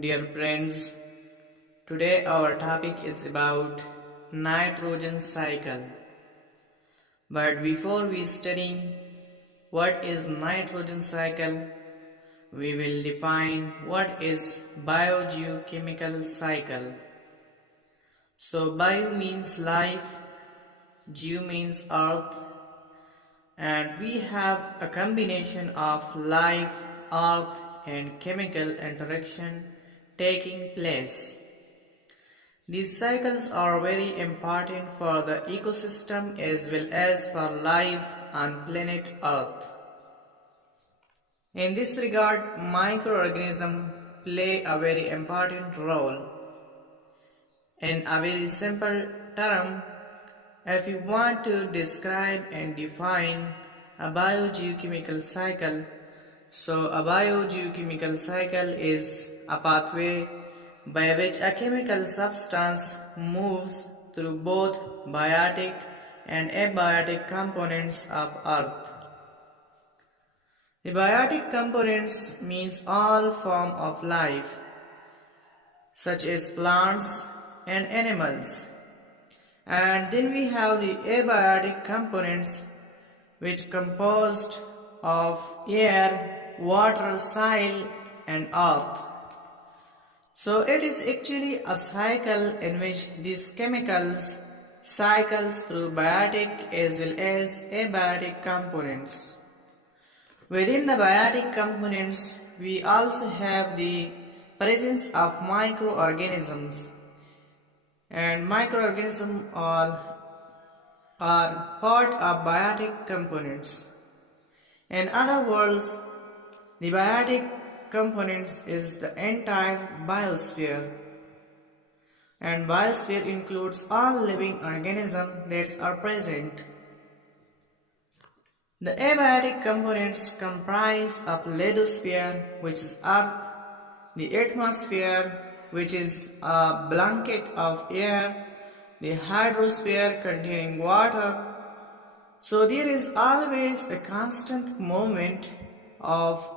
Dear friends, today our topic is about nitrogen cycle. But before we study what is nitrogen cycle, we will define what is biogeochemical cycle. So bio means life, geo means earth, and we have a combination of life, earth and chemical interaction taking place. These cycles are very important for the ecosystem as well as for life on planet Earth. In this regard, microorganisms play a very important role. In a very simple term, if you want to describe and define a biogeochemical cycle, so a biogeochemical cycle is a pathway by which a chemical substance moves through both biotic and abiotic components of Earth. The biotic components means all form of life, such as plants and animals. And then we have the abiotic components, which composed of air, water, soil and earth. So it is actually a cycle in which these chemicals cycles through biotic as well as abiotic components. Within the biotic components, we also have the presence of microorganisms, and microorganisms are part of biotic components. In other words, the biotic components is the entire biosphere, and biosphere includes all living organisms that are present. The abiotic components comprise of lithosphere, which is earth, the atmosphere, which is a blanket of air, the hydrosphere containing water. So there is always a constant movement of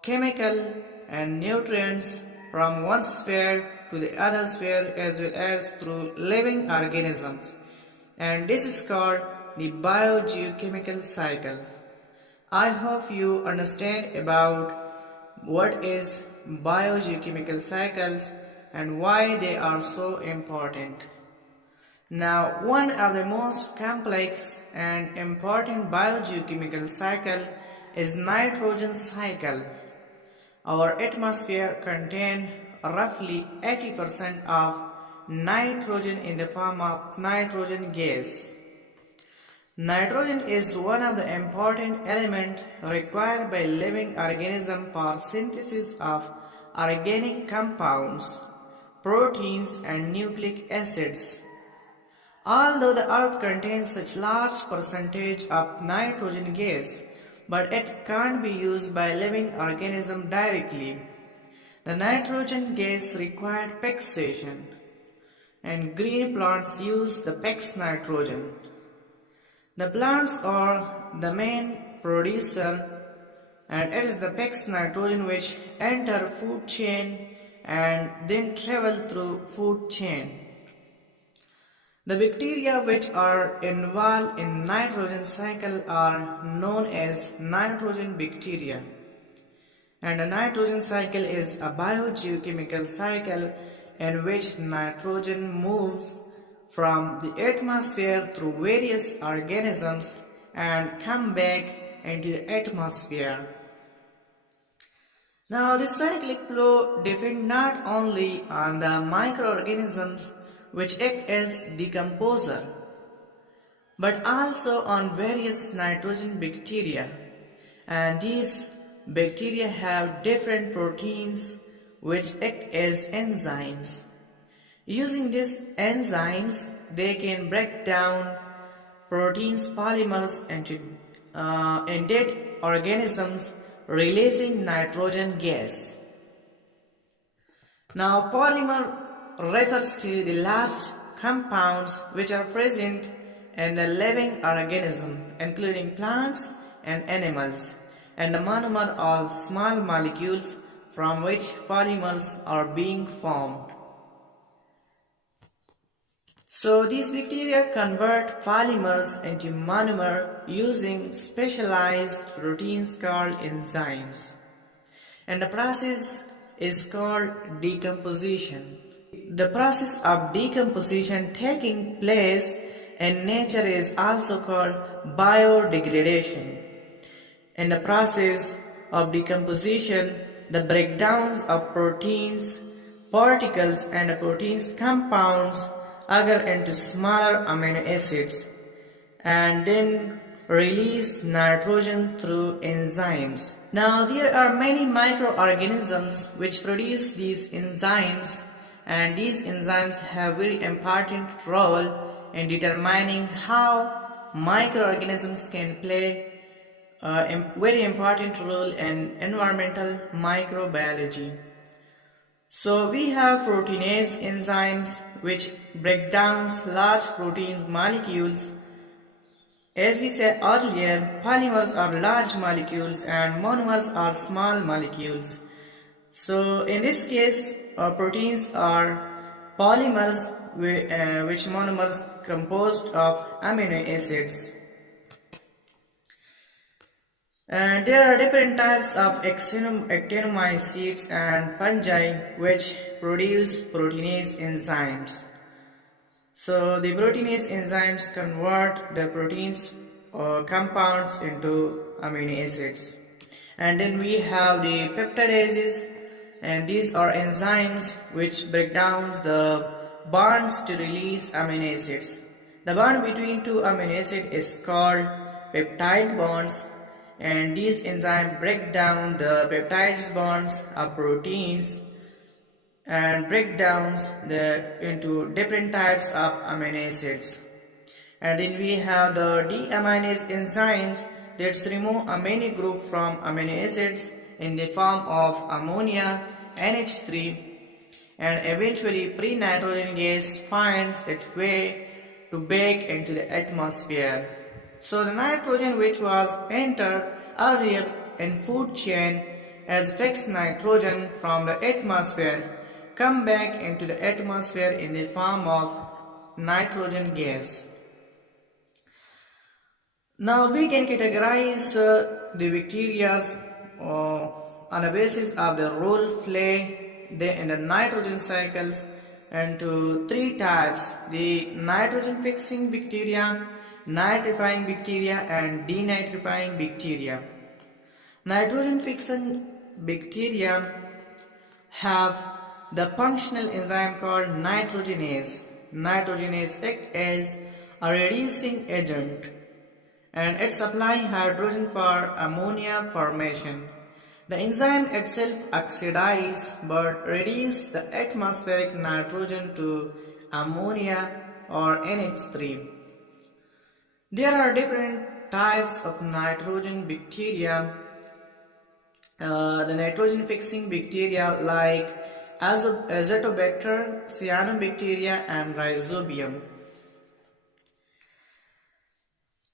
chemical and nutrients from one sphere to the other sphere as well as through living organisms, and this is called the biogeochemical cycle. I hope you understand about what is biogeochemical cycles and why they are so important. Now, one of the most complex and important biogeochemical cycle is nitrogen cycle. Our atmosphere contains roughly 80% of nitrogen in the form of nitrogen gas. Nitrogen is one of the important elements required by living organisms for synthesis of organic compounds, proteins and nucleic acids. Although the earth contains such large percentage of nitrogen gas, but it can't be used by living organisms directly. The nitrogen gas required fixation, and green plants use the fixed nitrogen. The plants are the main producer, and it is the fixed nitrogen which enter food chain and then travel through food chain. The bacteria which are involved in nitrogen cycle are known as nitrogen bacteria. And a nitrogen cycle is a biogeochemical cycle in which nitrogen moves from the atmosphere through various organisms and come back into the atmosphere. Now the cyclic flow depends not only on the microorganisms which act as decomposer, but also on various nitrogen bacteria, and these bacteria have different proteins which act as enzymes. Using these enzymes, they can break down proteins polymers in dead organisms, releasing nitrogen gas. Now polymer refers to the large compounds which are present in the living organism, including plants and animals, and the monomer are small molecules from which polymers are being formed. So these bacteria convert polymers into monomer using specialized proteins called enzymes. And the process is called decomposition. The process of decomposition taking place in nature is also called biodegradation. In the process of decomposition, the breakdowns of proteins, particles and proteins compounds occur into smaller amino acids and then release nitrogen through enzymes. Now there are many microorganisms which produce these enzymes, and these enzymes have very important role in determining how microorganisms can play a very important role in environmental microbiology. So we have proteinase enzymes which break down large protein molecules. As we said earlier, polymers are large molecules and monomers are small molecules. So in this case, proteins are polymers which monomers composed of amino acids. And there are different types of actinomycetes and fungi which produce proteinase enzymes. So the proteinase enzymes convert the proteins or compounds into amino acids. And then we have the peptidases, and these are enzymes which break down the bonds to release amino acids. The bond between two amino acids is called peptide bonds, and these enzymes break down the peptide bonds of proteins and break down into different types of amino acids. And then we have the deaminase enzymes that remove amino group from amino acids in the form of ammonia, NH3, and eventually pre-nitrogen gas finds its way to back into the atmosphere. So the nitrogen which was entered earlier in food chain as fixed nitrogen from the atmosphere come back into the atmosphere in the form of nitrogen gas. Now we can categorize the bacteria on the basis of the role play in the nitrogen cycles into three types: the nitrogen fixing bacteria, nitrifying bacteria and denitrifying bacteria. Nitrogen fixing bacteria have the functional enzyme called nitrogenase. Nitrogenase acts as a reducing agent and it supplies hydrogen for ammonia formation. The enzyme itself oxidizes but reduces the atmospheric nitrogen to ammonia or NH3. There are different types of nitrogen bacteria. The nitrogen fixing bacteria like Azotobacter, cyanobacteria and rhizobium.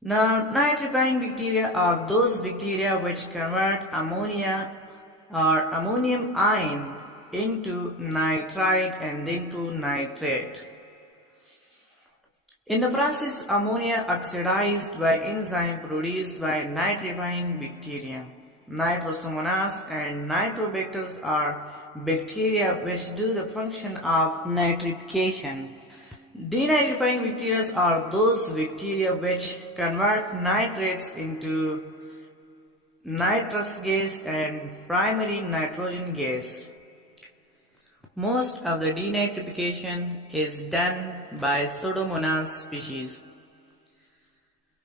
Now, nitrifying bacteria are those bacteria which convert ammonia or ammonium ion into nitrite and then to nitrate. In the process, ammonia oxidized by enzyme produced by nitrifying bacteria. Nitrosomonas and nitrobacters are bacteria which do the function of nitrification. Denitrifying bacteria are those bacteria which convert nitrates into nitrous gas and primary nitrogen gas. Most of the denitrification is done by Pseudomonas species.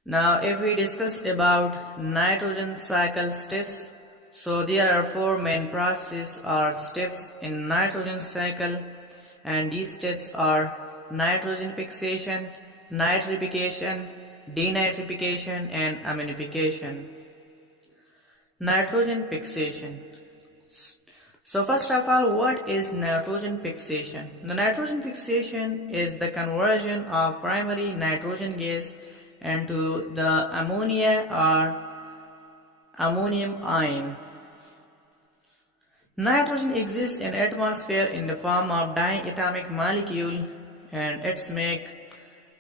Now if we discuss about nitrogen cycle steps, so there are four main processes or steps in nitrogen cycle, and these steps are nitrogen fixation, nitrification, denitrification and ammonification. Nitrogen fixation. So first of all, what is nitrogen fixation? The nitrogen fixation is the conversion of primary nitrogen gas into the ammonia or ammonium ion. Nitrogen exists in atmosphere in the form of diatomic molecule and it's make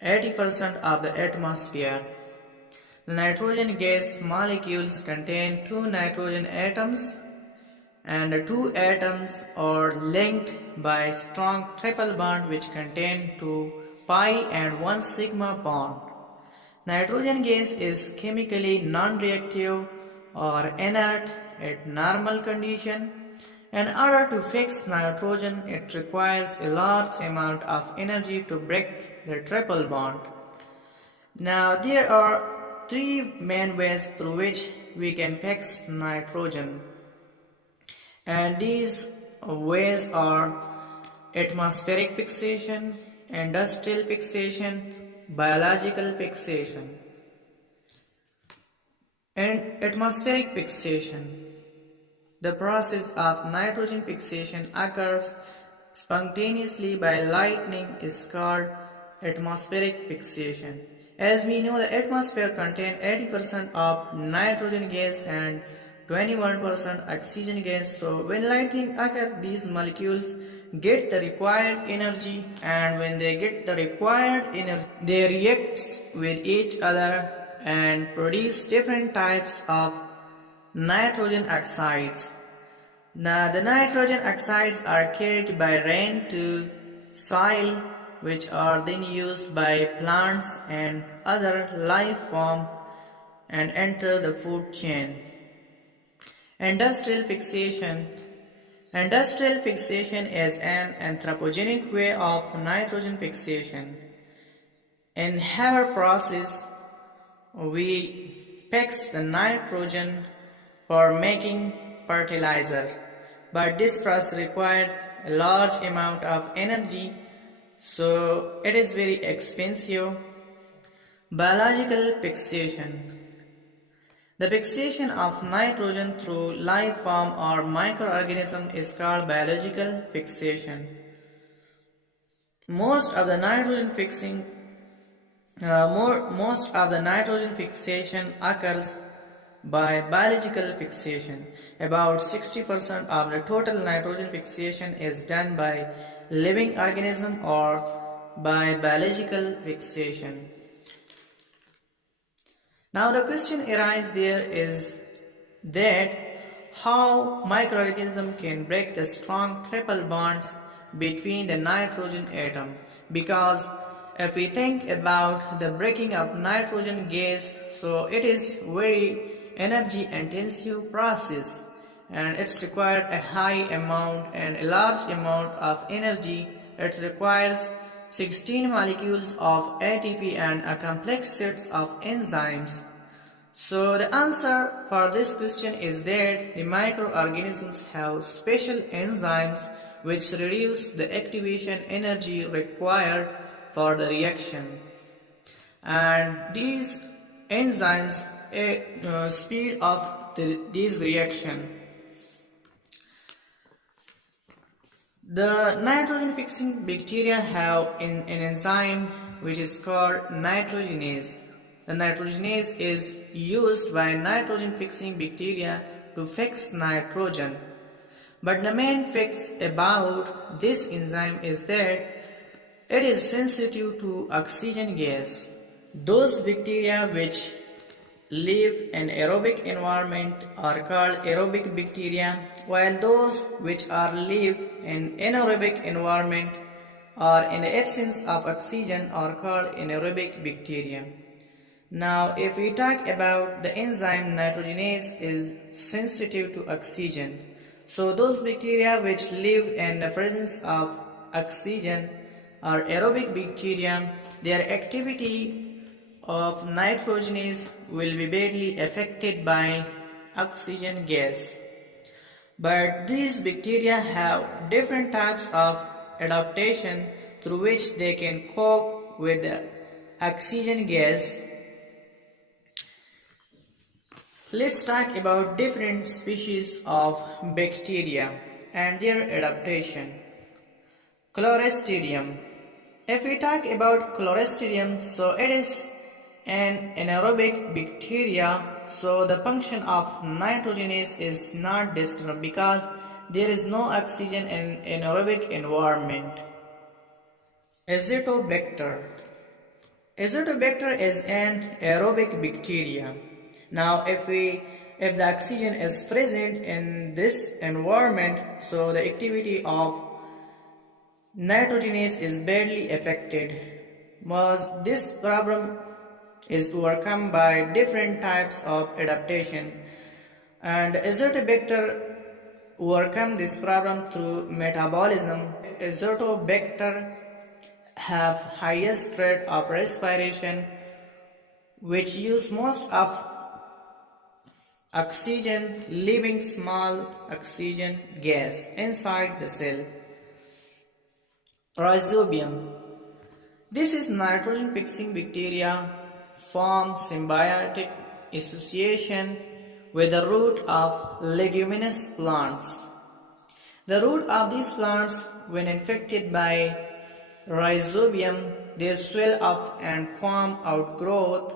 80% of the atmosphere. The nitrogen gas molecules contain two nitrogen atoms and the two atoms are linked by strong triple bond which contain two pi and one sigma bond. Nitrogen gas is chemically non-reactive or inert at normal condition. In order to fix nitrogen, it requires a large amount of energy to break the triple bond. Now there are three main ways through which we can fix nitrogen. And these ways are atmospheric fixation, industrial fixation, biological fixation. And atmospheric fixation. The process of nitrogen fixation occurs spontaneously by lightning is called atmospheric fixation. As we know, the atmosphere contains 80% of nitrogen gas and 21% oxygen gas. So when lightning occurs, these molecules get the required energy, and when they get the required energy, they react with each other and produce different types of nitrogen oxides. Now the nitrogen oxides are carried by rain to soil, which are then used by plants and other life forms and enter the food chain. Industrial fixation. Industrial fixation is an anthropogenic way of nitrogen fixation. In our process, we fix the nitrogen for making fertilizer, but this process required a large amount of energy, so it is very expensive. Biological fixation. The fixation of nitrogen through life form or microorganism is called biological fixation. Most of the nitrogen fixation occurs by biological fixation. About 60% of the total nitrogen fixation is done by living organism or by biological fixation. Now the question arises there is that how microorganism can break the strong triple bonds between the nitrogen atom, because if we think about the breaking of nitrogen gas, so it is very energy intensive process and it's required a high amount and a large amount of energy. It requires 16 molecules of ATP and a complex set of enzymes. So the answer for this question is that the microorganisms have special enzymes which reduce the activation energy required for the reaction, and these enzymes speed up this reaction. The nitrogen fixing bacteria have an enzyme which is called nitrogenase. The nitrogenase is used by nitrogen fixing bacteria to fix nitrogen. But the main fact about this enzyme is that it is sensitive to oxygen gas. Those bacteria which live in aerobic environment are called aerobic bacteria, while those which are live in anaerobic environment or in the absence of oxygen are called anaerobic bacteria. Now if we talk about the enzyme nitrogenase is sensitive to oxygen. So those bacteria which live in the presence of oxygen are aerobic bacteria. Their activity of nitrogenase will be badly affected by oxygen gas. But these bacteria have different types of adaptation through which they can cope with the oxygen gas. Let's talk about different species of bacteria and their adaptation. Clostridium. If we talk about clostridium, so it is an anaerobic bacteria, so the function of nitrogenase is not disturbed because there is no oxygen in anaerobic environment. Azotobacter. Azotobacter is an aerobic bacteria. Now if the oxygen is present in this environment, so the activity of Nitrogenase is badly affected. But this problem is overcome by different types of adaptation, and Azotobacter overcome this problem through metabolism. Azotobacter have highest rate of respiration, which use most of oxygen, leaving small oxygen gas inside the cell. Rhizobium. This is nitrogen fixing bacteria form symbiotic association with the root of leguminous plants. The root of these plants, when infected by rhizobium, they swell up and form outgrowth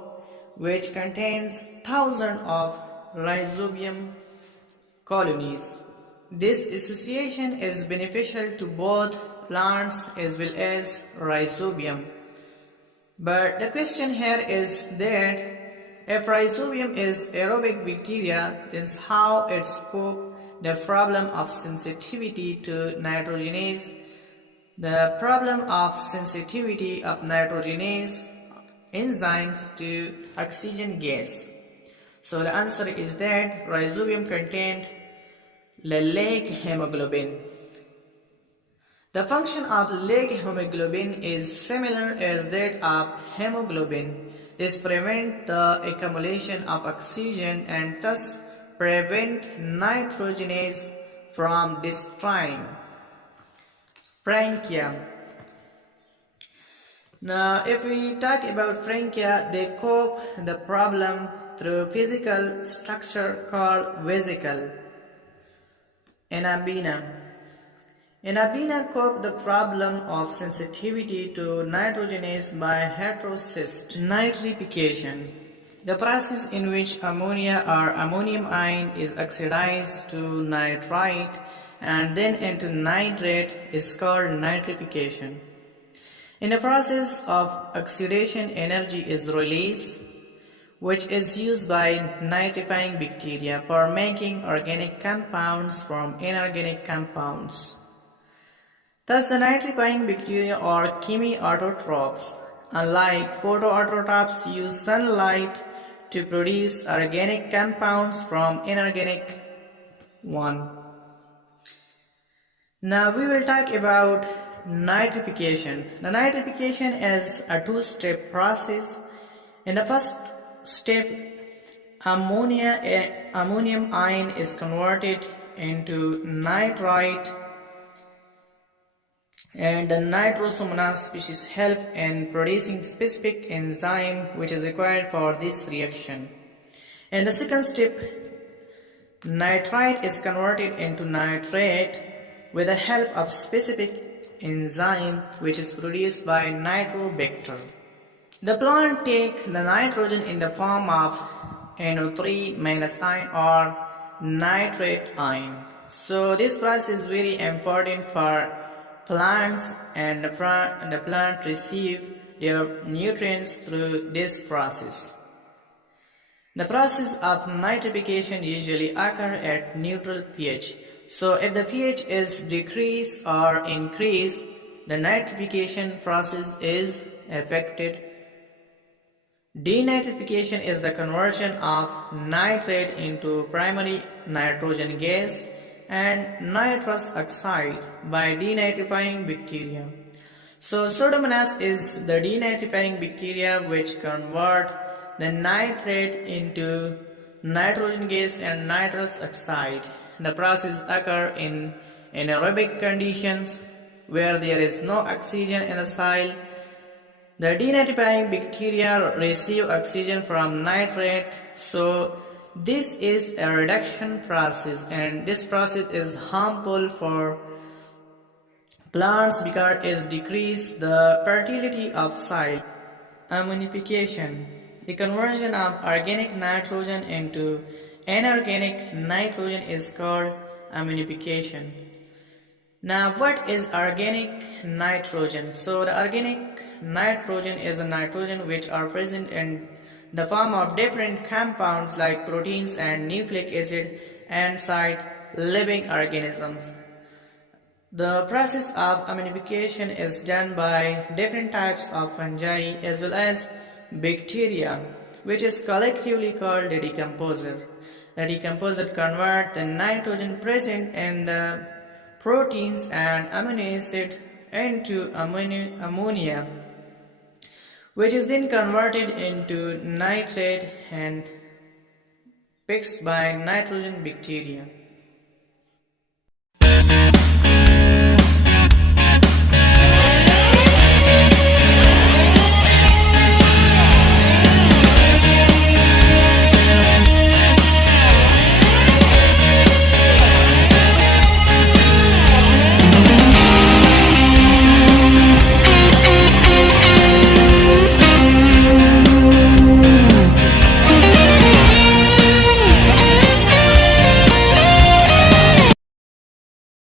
which contains thousands of rhizobium colonies. This association is beneficial to both plants as well as rhizobium. But the question here is that if rhizobium is aerobic bacteria, then how it cope the problem of sensitivity to nitrogenase, the problem of sensitivity of nitrogenase enzymes to oxygen gas. So the answer is that rhizobium contained leg hemoglobin. The function of leg hemoglobin is similar as that of hemoglobin. This prevents the accumulation of oxygen and thus prevent nitrogenase from destroying. Frankia. Now if we talk about Frankia, they cope the problem through physical structure called vesicle. Ammonia cope the problem of sensitivity to nitrogenase by heterocyst nitrification, the process in which ammonia or ammonium ion is oxidized to nitrite and then into nitrate is called nitrification. In the process of oxidation, energy is released, which is used by nitrifying bacteria for making organic compounds from inorganic compounds. Thus, the nitrifying bacteria are chemiautotrophs. Unlike photoautotrophs, use sunlight to produce organic compounds from inorganic one. Now we will talk about nitrification. The nitrification is a two-step process. In the first step, ammonium ion is converted into nitrite, and the Nitrosomonas species help in producing specific enzyme which is required for this reaction. In the second step, nitrite is converted into nitrate with the help of specific enzyme which is produced by nitrobacter. The plant takes the nitrogen in the form of NO3- ion or nitrate ion. So this process is very important for plants, and the plant receive their nutrients through this process. The process of nitrification usually occurs at neutral pH. So if the pH is decreased or increased, the nitrification process is affected. Denitrification is the conversion of nitrate into primary nitrogen gas and nitrous oxide by denitrifying bacteria. So Pseudomonas is the denitrifying bacteria which convert the nitrate into nitrogen gas and nitrous oxide. The process occurs in anaerobic conditions where there is no oxygen in the soil. The denitrifying bacteria receive oxygen from nitrate, so this is a reduction process, and this process is harmful for plants because it decreases the fertility of soil. Ammonification, the conversion of organic nitrogen into inorganic nitrogen, is called ammonification. Now, what is organic nitrogen? So, the organic nitrogen is a nitrogen which are present in the form of different compounds like proteins and nucleic acid inside living organisms. The process of ammonification is done by different types of fungi as well as bacteria, which is collectively called the decomposer. The decomposer converts the nitrogen present in the proteins and amino acid into ammonia, which is then converted into nitrate and fixed by nitrogen bacteria.